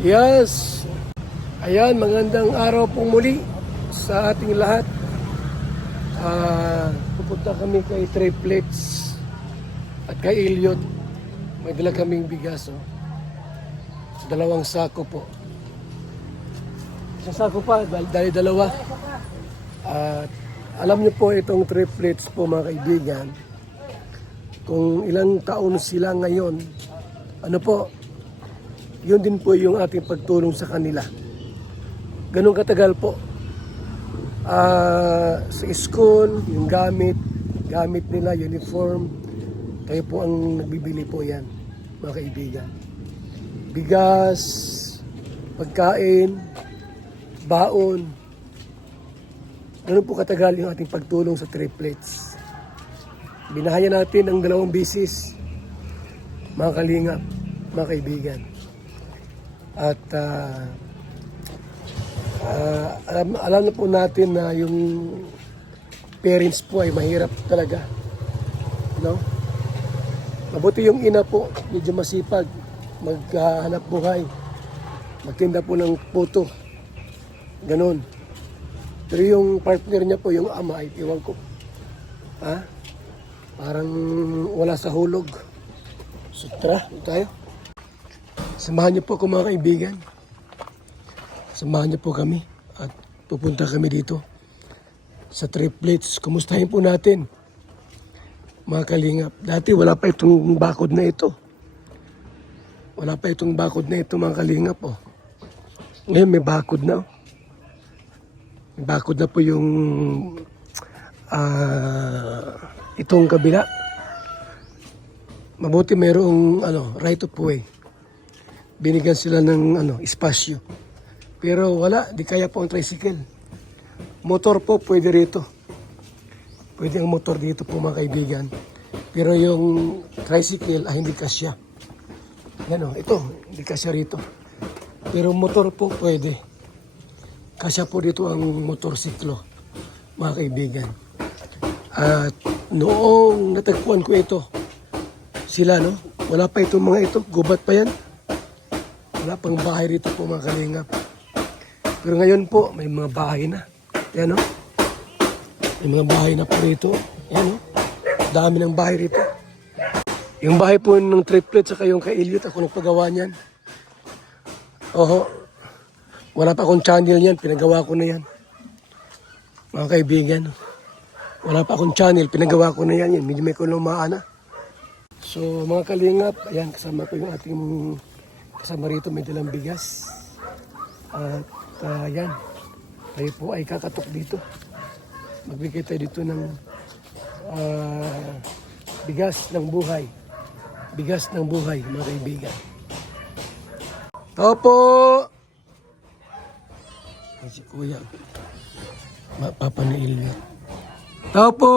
Yes. Ayan, magandang araw pong muli sa ating lahat. Pupunta kami kay Triplets at kay Elliot. May dala kaming bigas. Oh. 2 sako po. Isang sako pa, dahil 2. At alam niyo po itong Triplets po mga kaibigan, kung ilang taon sila ngayon, ano po, yun din po yung ating pagtulong sa kanila. Ganun katagal po. Sa school, yung gamit nila, uniform, kayo po ang nagbibili po yan, mga kaibigan. Bigas, pagkain, baon. Ganun po katagal yung ating pagtulong sa Triplets. Binahayan natin ang 2 bisis, mga kalingap, mga kaibigan. At alam na po natin na yung parents po ay mahirap talaga, no? Mabuti yung ina po, medyo masipag, maghanap buhay, magtinda po ng puto, ganun. Pero yung partner niya po, yung ama, ay iwan ko, parang wala sa hulog. Sutra, tayo. Samahan niyo po ako mga kaibigan. Samahan niyo po kami at pupunta kami dito sa Triplets. Kumustahin po natin mga kalingap. Dati wala pa itong bakod na ito. Wala pa itong bakod na ito mga kalingap. Oh. Ngayon may bakod na. Oh. May bakod na po yung itong kabila. Mabuti mayroong right of way. Binigyan sila ng espasyo. Pero wala, di kaya po ang tricycle. Motor po pwede rito. Pwede ang motor dito po mga kaibigan. Pero yung tricycle hindi kasya. Yan ito, hindi kasya rito. Pero motor po pwede. Kasya po dito ang motorsiklo, mga kaibigan. At noong natagpuan ko ito, sila wala pa itong mga ito, gubat pa yan. Wala pang bahay rito po mga kalingap. Pero ngayon po, may mga bahay na. Yan may mga bahay na po rito. Yan dami ng bahay rito. Yung bahay po ng Triplets saka yung kay Elliot, ako nagpagawa niyan. Oho. Wala pa akong channel yan, pinagawa ko na yan. Mga kaibigan. Wala pa akong channel, pinagawa ko na yan. Medyo may kulumaan na. So mga kalingap, ayan kasama ko yung ating kasama rito, may dalang bigas. At yan, tayo po ay kakatok dito. Magbigay tayo dito ng bigas ng buhay. Bigas ng buhay, mga kaibigan. Tao po! Ay, si Kuya. Papa na Ilya. Tao po!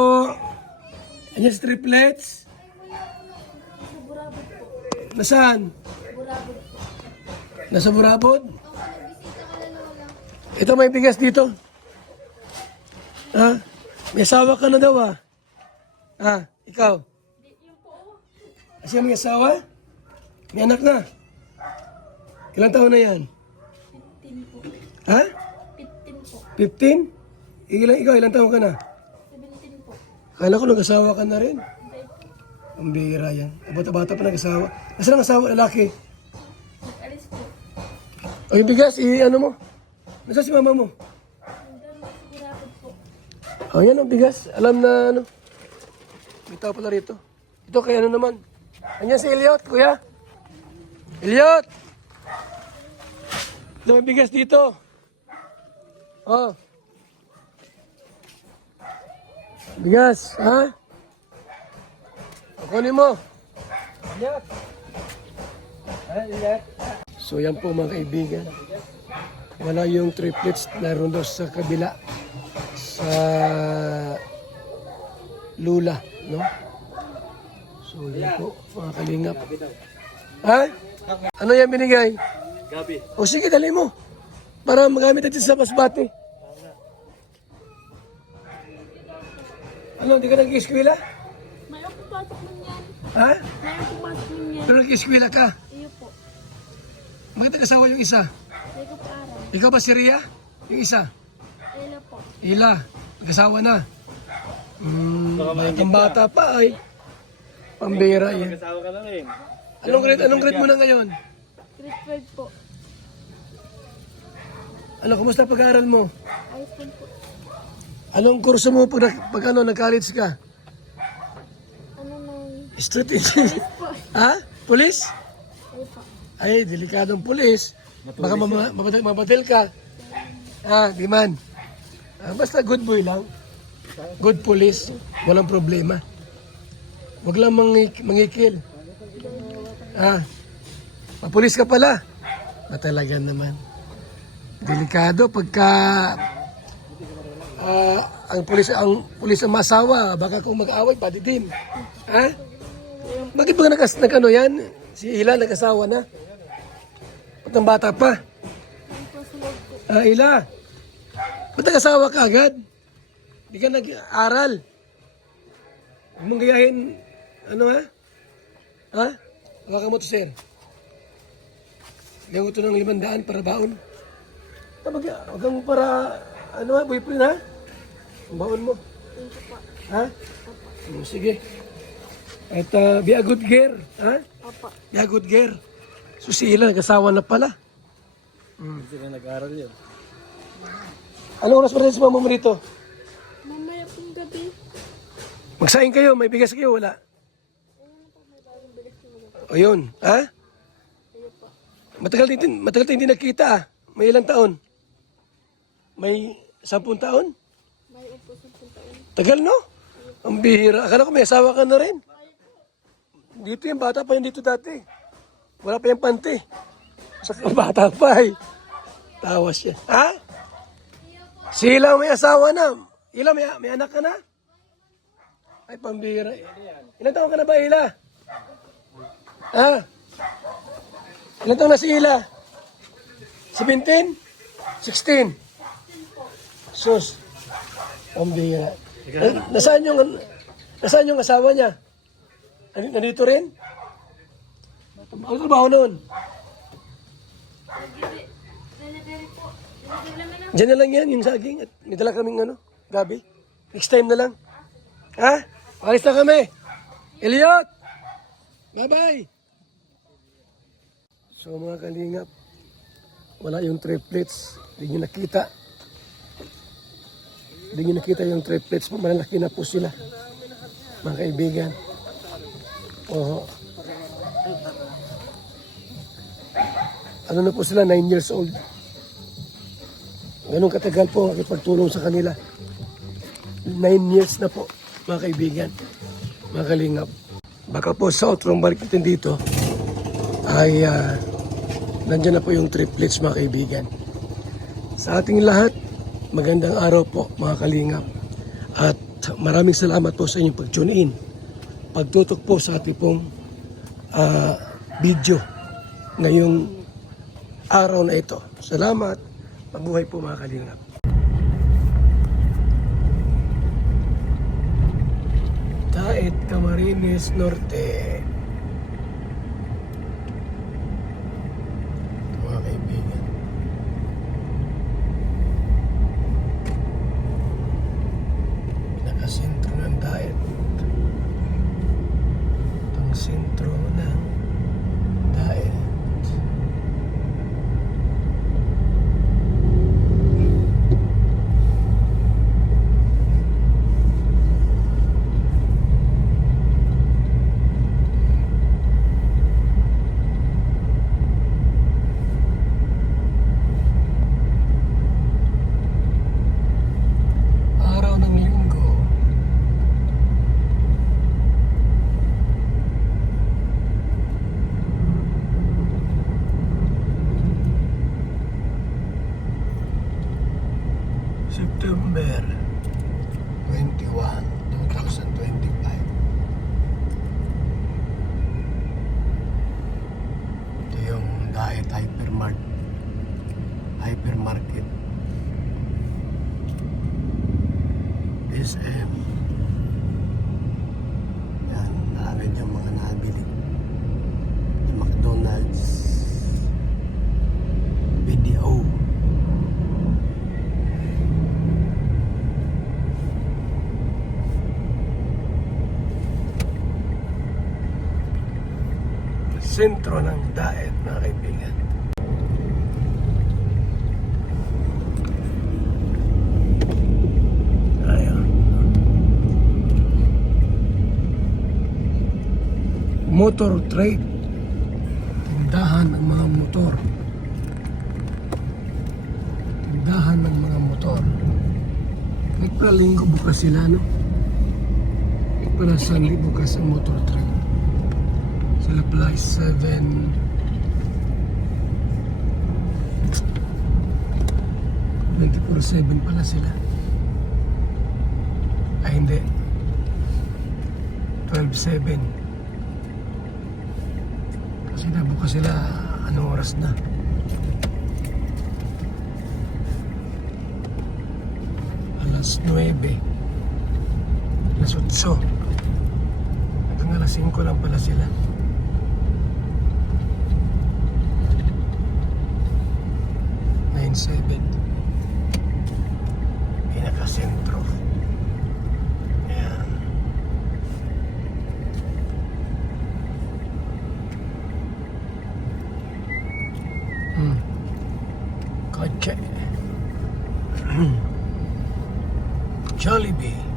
Ayan si Triplets. Nasaan? Nasa Burabod? Ito may bigas dito. May asawa ka na daw ikaw? Kasi may asawa? May anak na? Ilang taon na yan? 15 po. 15 po. 15? Ilang taon ka na? 17 po. Kala ko nag-asawa ka na rin. Ang bihira yan. Bata-bata pa nag-asawa. Nasaan ang asawa lalaki? Nag-alis po. O yung bigas, mo? Nasaan si mama mo? Sigurado po. O yan ang bigas. Alam na may tao pala rito. Ito kay naman. Anyan si Elliot, kuya. Elliot! Ito may bigas dito. Oh. Bigas, Kunin mo. Elliot. Elliot. So yan po mga kaibigan. Wala yung Triplets na rondos sa kabila. Sa Lula, no? So yan po mga kalingap. Ano yan binigay? Gabi. O sige, dali mo. Para magamit natin sa Masbate. Ano, di ka nag-eskwela? May pumasok nun yan. Ha? May pumasok nun yan. Pero nag-eskwela ka? Iyo po. Bakit nag-asawa yung isa? Hindi ko pa aral. Ikaw ba si Ria? Yung isa? Ela po. Ila, nag-asawa na. Batang bata pa ay. Pambira yan. Kasama ka na rin. Anong grade mo na ngayon? Grade 12 po. Ano, kumusta pag-aaral mo? Ayos po po. Anong kurso mo pag nag-college ka? Ano nang... Street engineer. Po. Ha? Police? Ayos po. Ay, delikadong pulis. Baka mabatil ka. Di man. Basta good boy lang. Good police. Walang problema. Huwag lang mangikil. Mapulis ka pala. Talaga naman. Delikado pagka ang pulis ang masawa, baka kung mag-away, padidim. Bakit ba nag-ano yan? Si Ila nag-asawa na? Ba't ang bata pa? Ano po sa loob po. Ila, ba't nag-asawa ka agad? Hindi ka nag-aral. Huwag mong gayahin, ano ha? Hawakan mo to, sir. Gawa ito ng 500 para baon. Huwag kang para, boyfriend ha? Ang baon mo. Thank you po. Sige. At be a good girl, ha? Opo. Be a good girl. So si Ila, nag-asawa na pala. Hindi sila nag-aaral yun. Anong oras pa rin sa mama mo rito? Mamaya pong gabi. Magsaing kayo, may bigas kayo, wala? O yun, ha? Matagal din hindi nakita ah. May ilang taon? May 10 taon? May upo sa taon. Tagal no? Ang bihira. Akala ko may asawa ka na rin. Dito yung bata pa yun dito dati. Wala pa yung panty. Sa bata pa eh. Tawas siya. Ha? Sila may asawa na. Ila, may anak ka na? Ay, pambihira. Ilan taon ka na ba, Ila? Ha? Ilan taon na si Ila? 17? 16? Sus. Pambihira. Nasaan yung asawa niya? Nandito rin? Ano trabaho noon? Delivery po. Delivery namin na. Diyan na lang yan, yung saging. At may dala kaming gabi. Next time na lang. Ha? Alis na kami. Elliot! Bye-bye! So mga kalingap, wala yung triplets. Hindi nyo nakita. Hindi nyo nakita yung triplets. Malalaki na po sila. Mga kaibigan. Oo. Ano na po sila? 9 years old. Ganun katagal po ang akipagtulong sa kanila. 9 years na po, mga kaibigan. Mga kalingap. Baka po sa outrong balik natin dito ay nandiyan na po yung triplets, mga kaibigan. Sa ating lahat, magandang araw po, mga kalingap. At maraming salamat po sa inyong pag-tune in. Pagtutok po sa ating pong video ngayong araw na ito. Salamat. Mabuhay po, mga kalingap. Daet Camarines Norte. Mga kaibigan. Pinakasentro ng Daet. Itong sentro ng Daet. Araw ng linggo. September 21, 2025. Ito yung Daet Hypermarket. SM. Yan, marami dyan mga nabili. Yung McDonald's. sentro ng Daet, mga kaibigan. Ayun. Motor trade. Tindahan ng mga motor. Tindahan ng mga motor. Kahit pala linggo bukas sila, no? Kahit pala Sunday bukas ang motor trade. Sila pala ay 24/7 pala sila. Ay hindi. 12/7. Kasi nabukas sila, anong oras na? Alas 9. Alas 8. Hanggang alas 5 lang pala sila. Pinaka-sentro. Ayan. Kotse. Jollibee.